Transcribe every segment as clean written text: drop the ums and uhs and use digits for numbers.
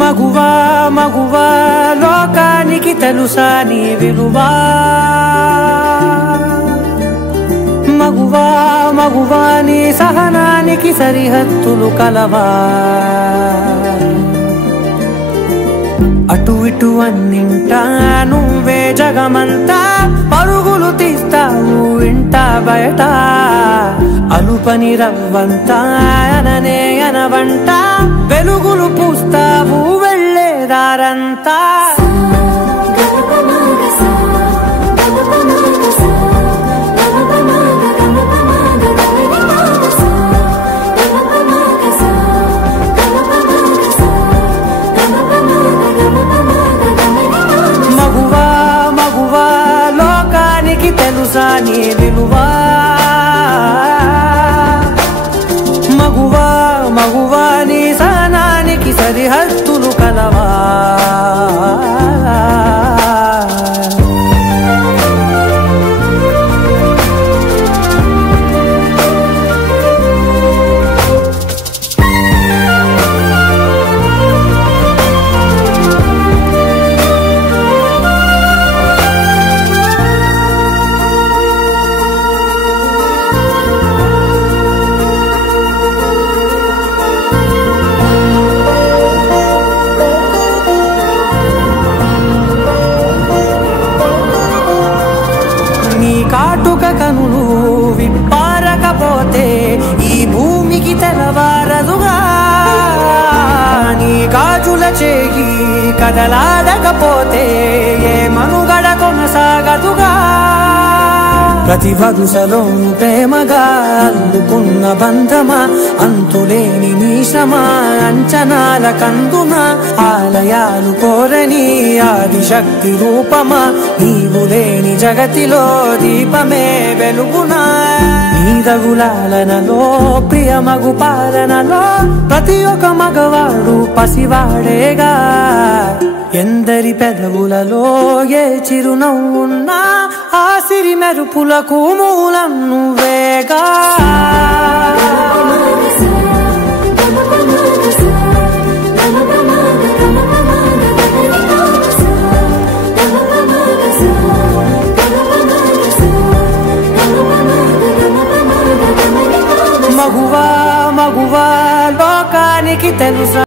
మగువా మగువా లోకానికి తెలుసా నీ విలువా మగువా మగువా నీ సహనానికి సరిహద్దులు కలవా అటు ఇటు అన్నింటా నువ్వే జగమంతా పరుగులు తీస్తావు ఇంట బయట అలుపని రవ్వంతా అననే అనవంట వెలుగులు పూస్తావు వెళ్ళేదారంతా మగువా మగువా లోకానికి తెలుసా నీ విలువా మగువా మగువా నీ సహనానికి సరిహద్దులు కలవా కాటుక కనులు విప్పారకపోతే ఈ భూమికి తెలవారదుగా నీ గాజుల చేయి కదలాడకపోతే ఏ మనుగడ కొనసాగదుగా ప్రతి వరుసలోను ప్రేమగా అల్లుకున్న బంధమా అంతులేని నీ శ్రమ అంచనాల కందున ఆలయాలు కోరని ఆదిశక్తి రూపమా నీవు లేని జగతిలో దీపమే వెలుగునా నీ రఘులాలనలో ప్రియమగు పాలనలో ప్రతి ఒక్క మగవాడు పసివాడేగా ఎందరి పెదవులలో ఏ చిరునవ్వున్నా ఆ సిరి మెరుపులకు మూలం నువ్వేగా మగువా మగువా లోకానికి తెలుసా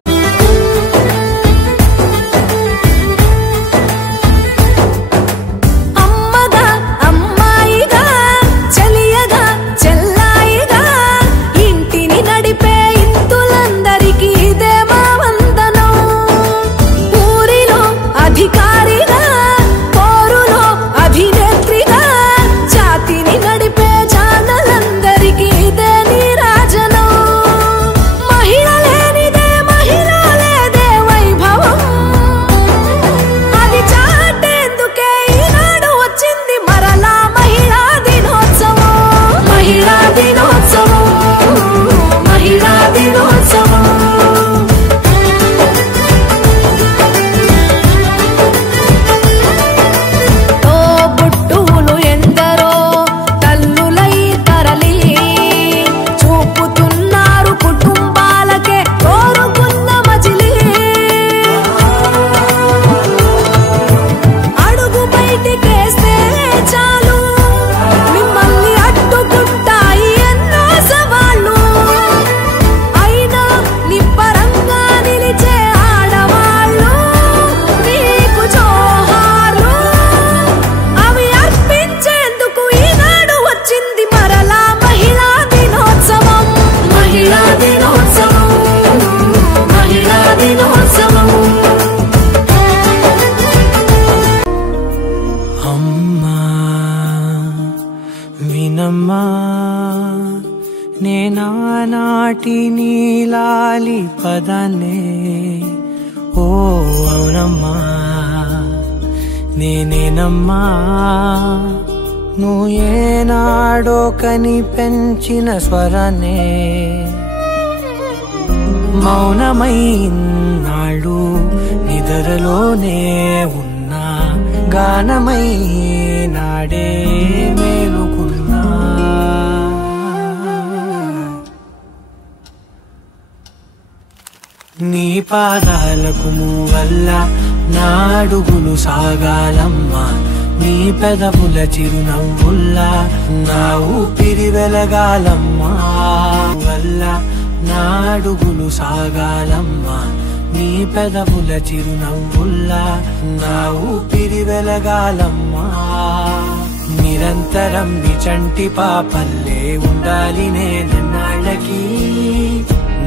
నేనానాటి నీలాలి పదనే ఓ అవునమ్మా నేనేనమ్మా నువ్వు ఏనాడో కని పెంచిన స్వరనే మౌనమై నాళ్ళు నిద్రలోనే ఉన్నా గానమై నాడే మేలుకున్నా. నీ పాదాలకు మూవల్ల నా అడుగులు సాగాలమ్మా, నీ పెదవుల చిరునవ్వుల్లా నా ఊపిరి వెలగాలమ్మా. వల్ల నా అడుగులు సాగాలమ్మా, నీ పెదవుల చిరునవ్వుల్లా నా ఊపిరి వెలగాలమ్మా. నిరంతరం నిచంటి పాపల్లే ఉండాలి నేనన్నాళ్ళకి,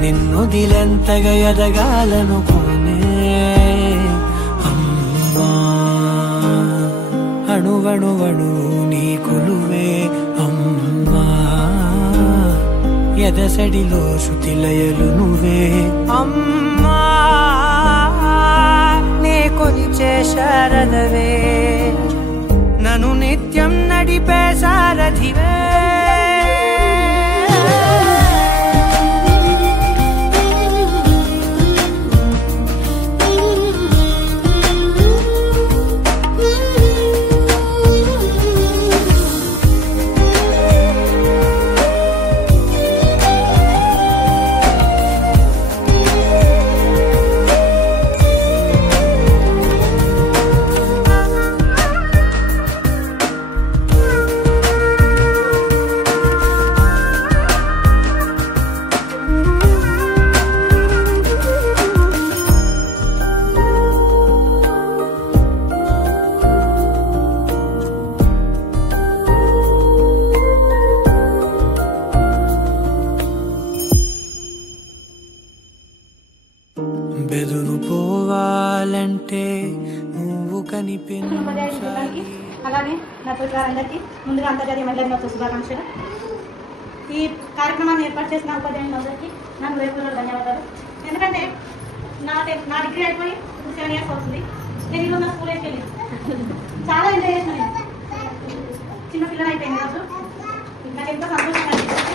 నిన్ను దిలెంతగా ఎదగాలనుకోనే అమ్మా. అణువణువణు నీ కొలువే అమ్మా, ఎదసడిలో శృతిలయలు నువ్వే అమ్మా. నే కొలిచే శారదవే, నన్ను నిత్యం నడిపే సారథివే. బెదురుపోవాలంటే నువ్వు కనిపించాలి. అలాగే నా తోటివారందరికీ ముందుగా అంతర్జాతీయ మహిళా దినోత్సవ శుభాకాంక్షలు. ఈ కార్యక్రమాన్ని ఏర్పాటు చేసిన ఉపాధ్యాయులందరికీ నా హృదయపూర్వక ధన్యవాదాలు. ఎందుకంటే నా డిగ్రీ అయిపోయి 7 years అవుతుంది. నేను ఈరోజు నా స్కూల్ వేసుకెళ్ళి చాలా ఎంజాయ్ చేసిన. నేను చిన్న పిల్లలు అయిపోయింది ఈరోజు. నాకు ఎంతో సంతోషంగా అనిపిస్తుంది.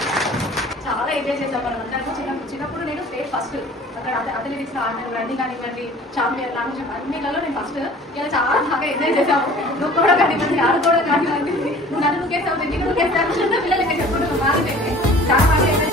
చాలా ఎంజాయ్ చేసాం మనం. నాకు చిన్నప్పుడు నేను స్టేట్ ఫస్ట్, అక్కడ అథ్లెటిక్స్ ఆడతాను, రన్నింగ్ కానివ్వండి, చాంపియన్ లాంటి అన్నిలలో నేను ఫస్ట్. ఇలా చాలా బాగా ఎంజాయ్ చేసాము. నువ్వు కూడా కానివ్వండి, ఆడుకోవడం కానివ్వండి, నువ్వు నన్ను నువ్వుకేస్తావు, నేను నువ్వుకేస్తాను, పిల్లలకి చెప్పడం మారిపోయింది. చాలా బాగా ఎంజాయ్